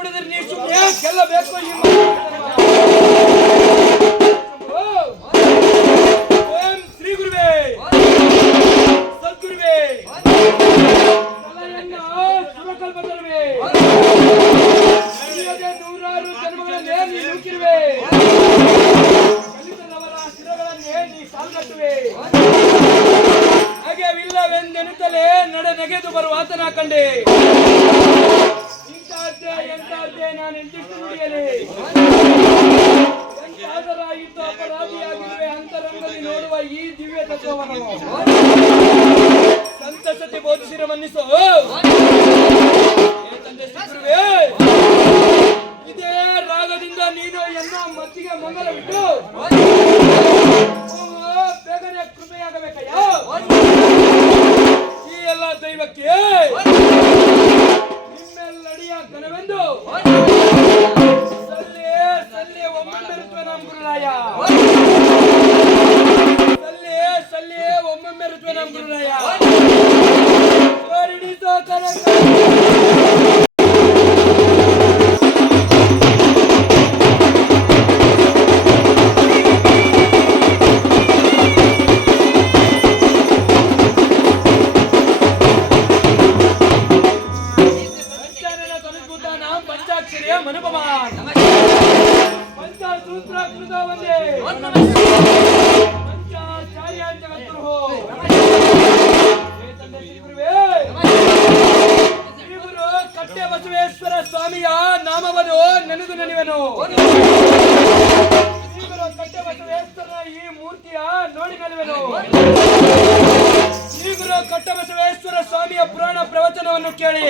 ಕೂಡಿದ್ರೆ ನೀ ಸುಮ್ಮನೆ ಗೆಲ್ಲಬೇಕು. ಓಂ ಶ್ರೀ ಗುರುವೇ ಸದ್ಗುರುವೇ ಸುರಕಲ್ಪತರುವೇ ನೂರಾರು ಜನ್ಮಗಳನ್ನೇ ನೀ ನೂಕಿರುವೆ. ಕಲಿತನವರ ಶಿರಗಳನ್ನೇ ನೀ ಸಾಲ್ಗಟ್ಟುವೆ. ಹಾಗೆವಿಲ್ಲವೆಂದೆನುತ್ತಲೇ ನಡೆ ನೆಗೆದು ಬರುವ ಆತನ ಕಂಡೆ. ಇಂಥದ್ದೇ ಎಂಥದ್ದೇ ನಾನು ಎಂದಿಷ್ಟು ನುಡಿಯಲಿ. ಎಂತಾದರಾಯಿತು ಅಪರಾಧಿಯಾಗಿರುವೆ ಅಂತರಂಗದಲ್ಲಿ ನೋಡುವ ಈ ದಿವ್ಯ ತತ್ವವನ್ನು ಸಂತಸತೆ ಬೋಧಿಸಿರ ಮನ್ನಿಸೋ. ಇದೇ ರಾಗದಿಂದ ನೀನು ಎನ್ನ ಮತ್ತಿಗೆ ಮಂಗಲವಿಟ್ಟು ಬೇಗನೆ ಕೃಪೆಯಾಗಬೇಕಯ್ಯ. ಈ ಎಲ್ಲ ದೈವಕ್ಕೆ ನಿಮ್ಮೆಲ್ಲಡಿಯ ಘನವೆಂದು ಸಲ್ಲೇ ಸಲ್ಲೇ ಒಮ್ಮೆರುತ್ತವೆ ನಮ್ಮ ಗುರುರಾಯ. ಸಲ್ಲೇ ಸಲ್ಲೇ ಒಮ್ಮೆರುತ್ತವೆ ನಮ್ಮ ಗುರುರಾಯ. ಪಂಚಾಕ್ಷರಿಯ ಮನುಪಮಾನ್ ಪಂಚಸೂತ್ರ ಕೃತ ವಂದೇ ಪಂಚಾಚಾರ್ಯ ಜಗದ್ಗುರು ಶ್ರೀ ಗುರು ಕಟ್ಟೆ ಬಸವೇಶ್ವರ ಸ್ವಾಮಿಯ ನಾಮವನ್ನು ನೆನೆದು ನೆನೆಯುವೆನು. ಶ್ರೀ ಗುರು ಕಟ್ಟೆ ಬಸವೇಶ್ವರನ ಈ ಮೂರ್ತಿಯ ನೋಡಿ ನಲಿವೆನು. ಶ್ರೀ ಗುರು ಕಟ್ಟೆ ಬಸವೇಶ್ವರ ಸ್ವಾಮಿಯ ಪುರಾಣ ಪ್ರವಚನವನ್ನು ಕೇಳಿ